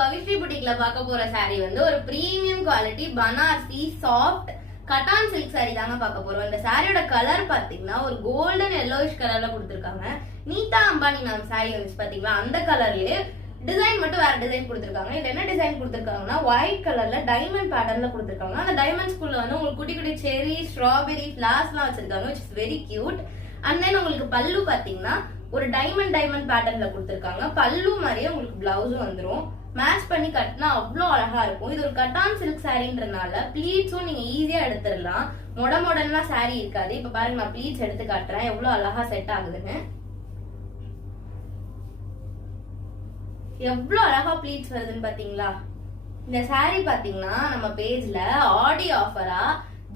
பவிஸ்ரீ புட்டிக்ல பார்க்க போற saree வந்து ஒரு premium quality Banarasi soft cotton silk saree தாங்க பார்க்க போறோம். இந்த சாரியோட கலர் பாத்தீங்கன்னா ஒரு கோல்டன் yellowish கலர்ல கொடுத்திருக்காங்க. நீதா அம்பானி மேம் saree வந்து பாத்தீங்களா அந்த கலர்லயே டிசைன் மட்டும் வேற டிசைன் கொடுத்திருக்காங்க. இது என்ன டிசைன் கொடுத்திருக்காங்கன்னா ஒயிட் கலர்ல டைமண்ட் பேட்டர்ன்ல கொடுத்திருக்காங்க. அந்த டைமண்ட்ஸ்குள்ள வந்து உங்களுக்கு குட்டி குட்டி செரி ஸ்ட்ராபெரி ஃபிளார்ஸ் எல்லாம் வச்சிருக்காங்க, which is very cute. And then உங்களுக்கு பல்லு பாத்தீங்கன்னா ஒரு டைமண்ட் பேட்டர்ன்ல கொடுத்திருக்காங்க. பல்லு மாதிரியே உங்களுக்கு பிளவுஸும் வந்துரும். மேட்ச் பண்ணி கட்டினா அவ்வளோ அழகா இருக்கும். இது ஒரு கட்டான் சில்க் சாரின்றனால ப்ளீட்ஸும் நீங்க ஈஸியா எடுத்துடலாம். மொடனா சாரி இருக்காது. இப்ப பாருங்க நான் ப்ளீட்ஸ் எடுத்து காட்டுறேன் எவ்வளவு அழகா செட் ஆகுதுன்னு. எவ்வளவு அழகா ப்ளீட்ஸ் வருதுன்னு பாத்தீங்களா? இந்த சாரி பாத்தீங்கன்னா நம்ம பேஜ்ல ஆடி ஆஃபரா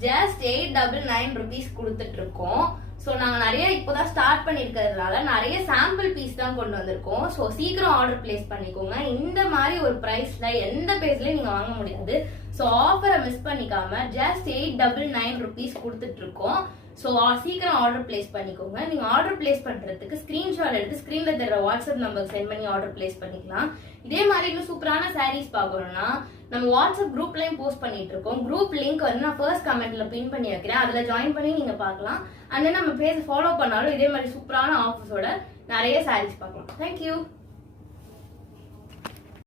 ஜஸ்ட் 899 rupees கொடுத்துட்டு இருக்கோம். ஸோ நாங்கள் நிறைய இப்போதான் ஸ்டார்ட் பண்ணிருக்கிறதுனால நிறைய சாம்பிள் பீஸ் தான் கொண்டு வந்திருக்கோம். ஸோ சீக்கிரம் ஆர்டர் பிளேஸ் பண்ணிக்கோங்க. இந்த மாதிரி ஒரு ப்ரைஸ்ல எந்த பேஜ்லயும் நீங்க வாங்க முடியாது. ஸோ ஆஃபரை மிஸ் பண்ணிக்காம ஜஸ்ட் 899 rupees கொடுத்துட்டு இருக்கோம். ஸோ சீக்கிரம் ஆர்டர் பிளேஸ் பண்ணிக்கோங்க. நீங்க ஆர்டர் பிளேஸ் பண்றதுக்கு ஸ்கிரீன்ஷாட் எடுத்து ஸ்கிரீன்ல தெரியற வாட்ஸ்அப் நம்பருக்கு சென்ட் பண்ணி ஆர்டர் பிளேஸ் பண்ணிக்கலாம். இதே மாதிரி இன்னும் சூப்பரான சாரீஸ் பார்க்கணும்னா நம்ம வாட்ஸ்அப் குரூப்லயும் போஸ்ட் பண்ணிட்டு இருக்கோம். குரூப் லிங்க் வந்து நான் ஃபர்ஸ்ட் கமெண்ட்ல பின் பண்ணி வைக்கிறேன். அதுல ஜாயின் பண்ணி நீங்க பார்க்கலாம். அண்ட் நம்ம பேஜ் ஃபாலோ பண்ணாலும் இதே மாதிரி சூப்பரான ஆஃபர்ஸோட நிறைய சாரீஸ் பார்க்கலாம். தேங்க்யூ.